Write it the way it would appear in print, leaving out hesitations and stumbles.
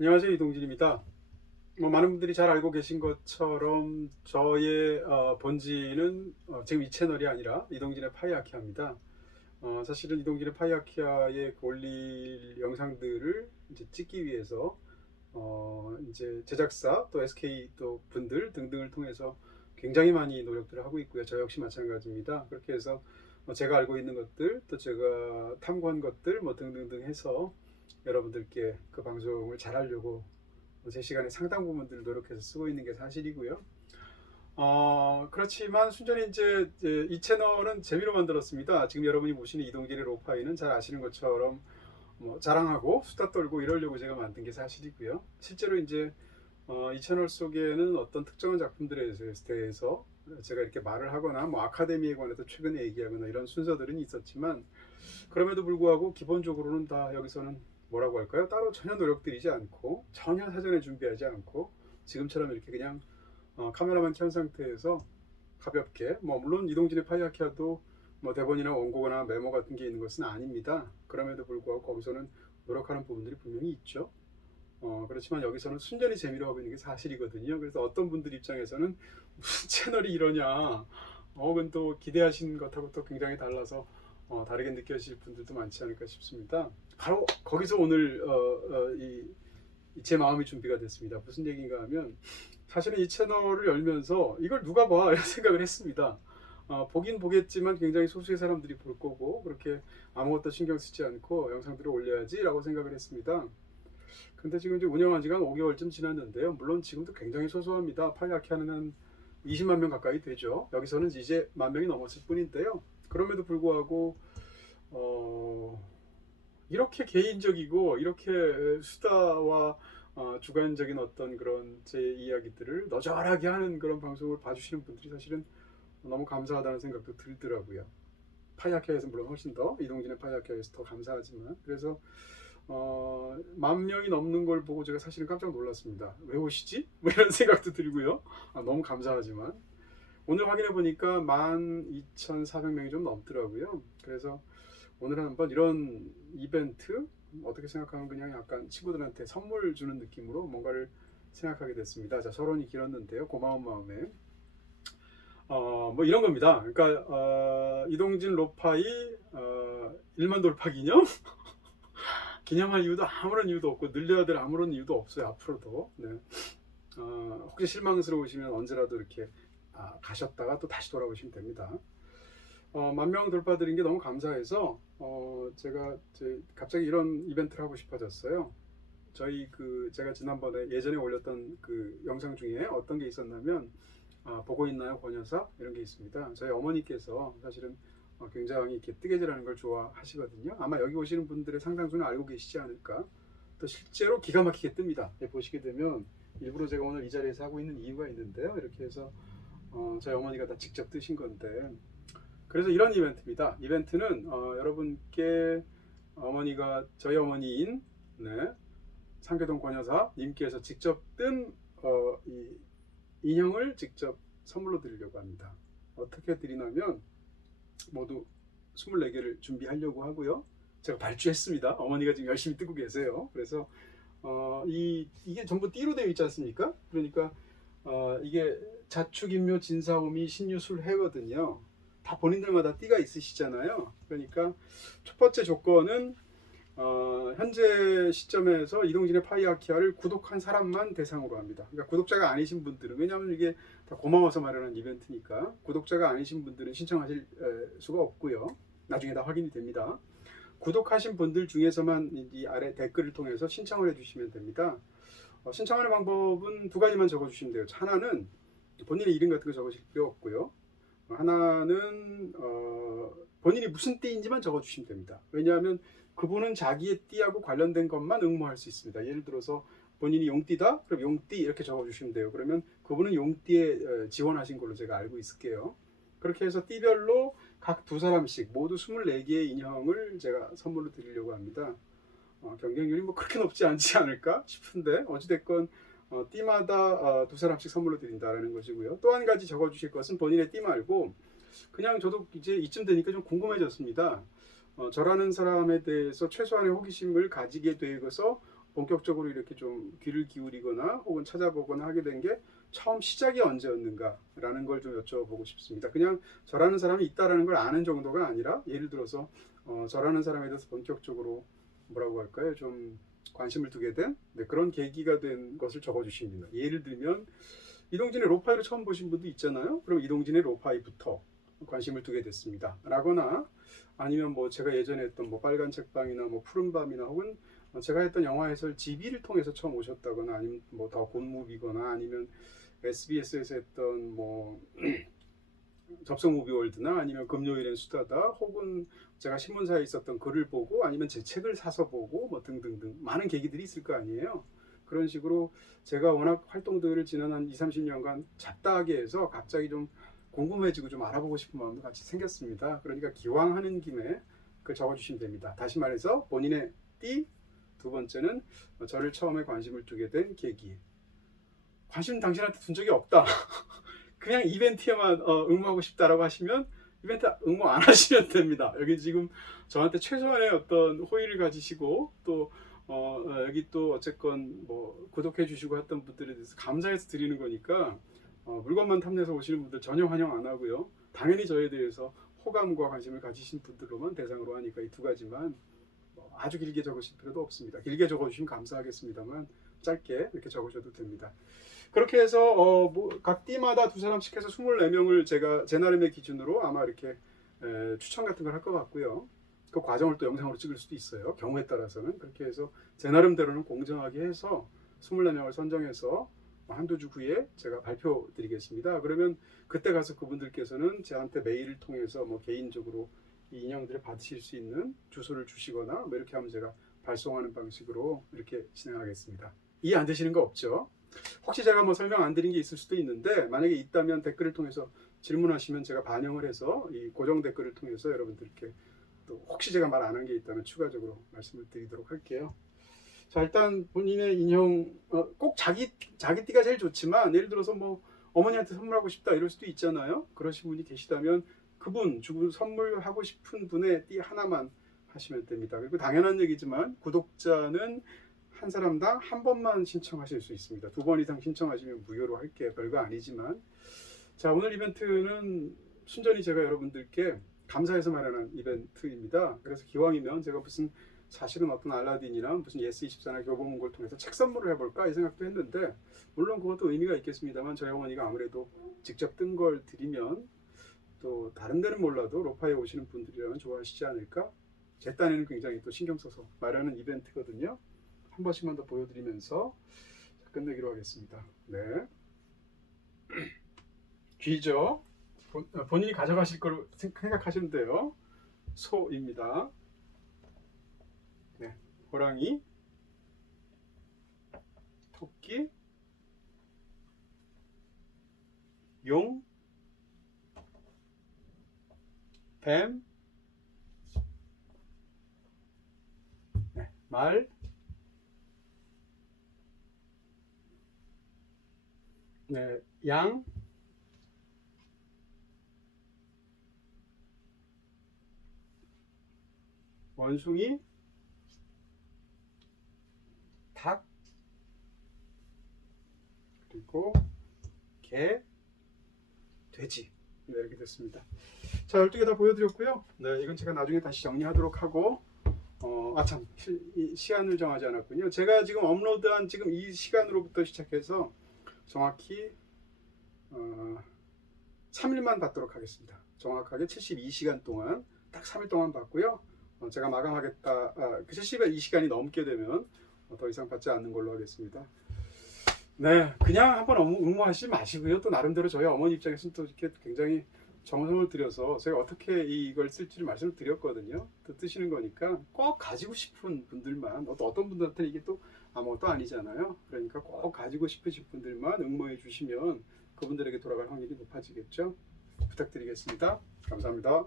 안녕하세요, 이동진입니다. 많은 분들이 잘 알고 계신 것처럼 저의 본지는 지금 이 채널이 아니라 이동진의 파이아키아입니다. 사실은 이동진의 파이아키아에 올릴 영상들을 이제 찍기 위해서 이제 제작사 또 SK 또 분들 등등을 통해서 굉장히 많이 노력들을 하고 있고요. 저 역시 마찬가지입니다. 그렇게 해서 제가 알고 있는 것들 또 제가 탐구한 것들 뭐 등등등 해서 여러분들께 그 방송을 잘하려고 제 시간에 상당 부분들을 노력해서 쓰고 있는 게 사실이고요. 그렇지만 순전히 이제 이 채널은 재미로 만들었습니다. 지금 여러분이 보시는 이동진의 로파이는 잘 아시는 것처럼 뭐 자랑하고 수다 떨고 이러려고 제가 만든 게 사실이고요. 실제로 이제 이 채널 속에는 어떤 특정한 작품들에 대해서 제가 이렇게 말을 하거나 뭐 아카데미에 관해서 최근에 얘기하거나 이런 순서들은 있었지만 그럼에도 불구하고 기본적으로는 다 여기서는 뭐라고 할까요? 따로 전혀 노력들이지 않고 전혀 사전에 준비하지 않고 지금처럼 이렇게 그냥 카메라만 켠 상태에서 가볍게 뭐 물론 이동진의 파이아키아도 뭐 대본이나 원고나 메모 같은 게 있는 것은 아닙니다. 그럼에도 불구하고 거기서는 노력하는 부분들이 분명히 있죠. 그렇지만 여기서는 순전히 재미로 하고 있는 게 사실이거든요. 그래서 어떤 분들 입장에서는 무슨 채널이 이러냐, 혹은 또 기대하신 것하고 또 굉장히 달라서 다르게 느껴질 분들도 많지 않을까 싶습니다. 바로 거기서 오늘 제 마음이 준비가 됐습니다. 무슨 얘기인가 하면 사실은 이 채널을 열면서 이걸 누가 봐 이런 생각을 했습니다. 보긴 보겠지만 굉장히 소수의 사람들이 볼 거고 그렇게 아무것도 신경 쓰지 않고 영상들을 올려야지라고 생각을 했습니다. 근데 지금 이제 운영한 지가 한 5개월쯤 지났는데요. 물론 지금도 굉장히 소소합니다. 파이아키아는 한 20만 명 가까이 되죠. 여기서는 이제 10,000명이 넘었을 뿐인데요. 그럼에도 불구하고 어, 이렇게 개인적이고 이렇게 수다와 주관적인 어떤 그런 제 이야기들을 너절하게 하는 그런 방송을 봐주시는 분들이 사실은 너무 감사하다는 생각도 들더라고요. 파이아키아에서 물론 훨씬 더 이동진의 파이아키아에서 더 감사하지만 그래서 10,000명이 넘는 걸 보고 제가 사실은 깜짝 놀랐습니다. 왜 오시지? 뭐 이런 생각도 들고요. 너무 감사하지만 오늘 확인해 보니까 12,400명이 좀 넘더라고요. 그래서 오늘은 한번 이런 이벤트 어떻게 생각하면 그냥 약간 친구들한테 선물 주는 느낌으로 뭔가를 생각하게 됐습니다. 자, 서론이 길었는데요. 고마운 마음에 뭐 이런 겁니다. 그러니까 이동진 로파이 1만 돌파 기념 기념할 이유도 아무런 이유도 없고 늘려야 될 아무런 이유도 없어요. 앞으로도. 네. 혹시 실망스러우시면 언제라도 이렇게 가셨다가 또 다시 돌아오시면 됩니다. 10,000명 돌파드린 게 너무 감사해서 제가 갑자기 이런 이벤트를 하고 싶어졌어요. 저희 제가 지난번에 예전에 올렸던 그 영상 중에 어떤 게 있었냐면 보고 있나요 권여사 이런 게 있습니다. 저희 어머니께서 사실은 굉장히 이렇게 뜨개질하는 걸 좋아하시거든요. 아마 여기 오시는 분들의 상당수는 알고 계시지 않을까. 또 실제로 기가 막히게 뜹니다. 보시게 되면 일부러 제가 오늘 이 자리에서 하고 있는 이유가 있는데요. 이렇게 해서 저희 어머니가 다 직접 뜨신 건데 그래서 이런 이벤트입니다. 이벤트는 여러분께 어머니가 저희 어머니인 네, 상계동 권여사 님께서 직접 뜬 이 인형을 직접 선물로 드리려고 합니다. 어떻게 드리냐면 모두 24개를 준비하려고 하고요. 제가 발주했습니다. 어머니가 지금 열심히 뜨고 계세요. 그래서 이게 전부 띠로 되어 있지 않습니까? 그러니까 이게 자축인묘 진사오미 신유술해거든요. 다 본인들마다 띠가 있으시잖아요. 그러니까 첫 번째 조건은 현재 시점에서 이동진의 파이아키아를 구독한 사람만 대상으로 합니다. 그러니까 구독자가 아니신 분들은 왜냐하면 이게 다 고마워서 마련한 이벤트니까 구독자가 아니신 분들은 신청하실 수가 없고요. 나중에 다 확인이 됩니다. 구독하신 분들 중에서만 이 아래 댓글을 통해서 신청을 해주시면 됩니다. 신청하는 방법은 두 가지만 적어주시면 돼요. 하나는 본인의 이름 같은 거 적으실 필요 없고요. 하나는 본인이 무슨 띠인지만 적어주시면 됩니다. 왜냐하면 그분은 자기의 띠하고 관련된 것만 응모할 수 있습니다. 예를 들어서 본인이 용띠다? 그럼 용띠 이렇게 적어주시면 돼요. 그러면 그분은 용띠에 지원하신 걸로 제가 알고 있을게요. 그렇게 해서 띠별로 각 두 사람씩 모두 24개의 인형을 제가 선물로 드리려고 합니다. 경쟁률이 뭐 그렇게 높지 않지 않을까 싶은데 어찌됐건 띠마다 두 사람씩 선물로 드린다라는 것이고요. 또 한 가지 적어주실 것은 본인의 띠 말고 그냥 저도 이제 이쯤 되니까 좀 궁금해졌습니다. 저라는 사람에 대해서 최소한의 호기심을 가지게 되어서 본격적으로 이렇게 좀 귀를 기울이거나 혹은 찾아보거나 하게 된 게 처음 시작이 언제였는가라는 걸 좀 여쭤보고 싶습니다. 그냥 저라는 사람이 있다라는 걸 아는 정도가 아니라 예를 들어서 저라는 사람에 대해서 본격적으로 뭐라고 할까요? 좀 관심을 두게 된 그런 계기가 된 것을 적어주십니다. 예를 들면 이동진의 로파이를 처음 보신 분도 있잖아요. 그럼 이동진의 로파이부터 관심을 두게 됐습니다. 라거나 아니면 뭐 제가 예전에 했던 뭐 빨간 책방이나 뭐 푸른 밤이나 혹은 제가 했던 영화 해설 지비를 통해서 처음 오셨다거나 아니면 뭐 더 굿무비거나 아니면 SBS에서 했던 뭐 접속 무비월드나 아니면 금요일엔 수다다 혹은 제가 신문사에 있었던 글을 보고 아니면 제 책을 사서 보고 뭐 등등등 많은 계기들이 있을 거 아니에요. 그런 식으로 제가 워낙 활동들을 지난 한 20, 30년간 잡다하게 해서 갑자기 좀 궁금해지고 좀 알아보고 싶은 마음도 같이 생겼습니다. 그러니까 기왕 하는 김에 그걸 적어주시면 됩니다. 다시 말해서 본인의 띠, 두 번째는 저를 처음에 관심을 두게 된 계기. 관심 당신한테 둔 적이 없다. 그냥 이벤트에만 응모하고 싶다라고 하시면 이벤트 응모 안 하시면 됩니다. 여기 지금 저한테 최소한의 어떤 호의를 가지시고 또 여기 또 어쨌건 뭐 구독해 주시고 했던 분들에 대해서 감사해서 드리는 거니까 물건만 탐내서 오시는 분들 전혀 환영 안 하고요. 당연히 저에 대해서 호감과 관심을 가지신 분들로만 대상으로 하니까 이 두 가지만 아주 길게 적으실 필요도 없습니다. 길게 적어주시면 감사하겠습니다만 짧게 이렇게 적으셔도 됩니다. 그렇게 해서 각 띠마다 두 사람씩 해서 24명을 제가 제 나름의 기준으로 아마 이렇게 추천 같은 걸 할 것 같고요. 그 과정을 또 영상으로 찍을 수도 있어요. 경우에 따라서는 그렇게 해서 제 나름대로는 공정하게 해서 24명을 선정해서 한두 주 후에 제가 발표 드리겠습니다. 그러면 그때 가서 그분들께서는 저한테 메일을 통해서 뭐 개인적으로 이 인형들을 받으실 수 있는 주소를 주시거나 뭐 이렇게 하면 제가 발송하는 방식으로 이렇게 진행하겠습니다. 이해 안 되시는 거 없죠? 혹시 제가 뭐 설명 안 드린 게 있을 수도 있는데 만약에 있다면 댓글을 통해서 질문하시면 제가 반영을 해서 이 고정 댓글을 통해서 여러분들께 또 혹시 제가 말 안 한 게 있다면 추가적으로 말씀을 드리도록 할게요. 자, 일단 본인의 인형 꼭 자기 띠가 제일 좋지만 예를 들어서 뭐 어머니한테 선물하고 싶다 이럴 수도 있잖아요. 그러신 분이 계시다면 그분 주고 선물하고 싶은 분의 띠 하나만 하시면 됩니다. 그리고 당연한 얘기지만 구독자는 한 사람당 한 번만 신청하실 수 있습니다. 2번 이상 신청하시면 무료로 할게요. 별거 아니지만 자, 오늘 이벤트는 순전히 제가 여러분들께 감사해서 마련한 이벤트입니다. 그래서 기왕이면 제가 무슨 사실은 어떤 알라딘이나 무슨 예스24나 교보문고를 통해서 책 선물을 해볼까 이 생각도 했는데 물론 그것도 의미가 있겠습니다만 저희 어머니가 아무래도 직접 뜬 걸 드리면 또 다른 데는 몰라도 로파에 오시는 분들이라면 좋아하시지 않을까? 제 딴에는 굉장히 또 신경 써서 마련한 이벤트거든요. 한 번씩만 더 보여드리면서 끝내기로 하겠습니다. 네. 귀죠? 본인이 가져가실 걸 생각하시면 돼요. 소입니다. 네. 호랑이, 토끼, 용, 뱀, 네. 말, 네. 양, 원숭이, 닭, 그리고 개, 돼지. 네, 이렇게 됐습니다. 자, 12개 다 보여드렸고요. 네, 이건 제가 나중에 다시 정리하도록 하고 참 시간을 정하지 않았군요. 제가 지금 업로드한 지금 이 시간으로부터 시작해서 정확히 3일만 받도록 하겠습니다. 정확하게 72시간 동안 딱 3일 동안 받고요. 제가 마감하겠다. 그 72시간이 넘게 되면 더 이상 받지 않는 걸로 하겠습니다. 네, 그냥 한번 응모하시지 마시고요. 또 나름대로 저희 어머니 입장에서는 또 이렇게 굉장히 정성을 들여서 제가 어떻게 이걸 쓸지를 말씀을 드렸거든요. 또 뜨시는 거니까 꼭 가지고 싶은 분들만 어떤 분들한테는 이게 또 아무것도 아니잖아요. 그러니까 꼭 가지고 싶으신 분들만 응모해 주시면 그분들에게 돌아갈 확률이 높아지겠죠. 부탁드리겠습니다. 감사합니다.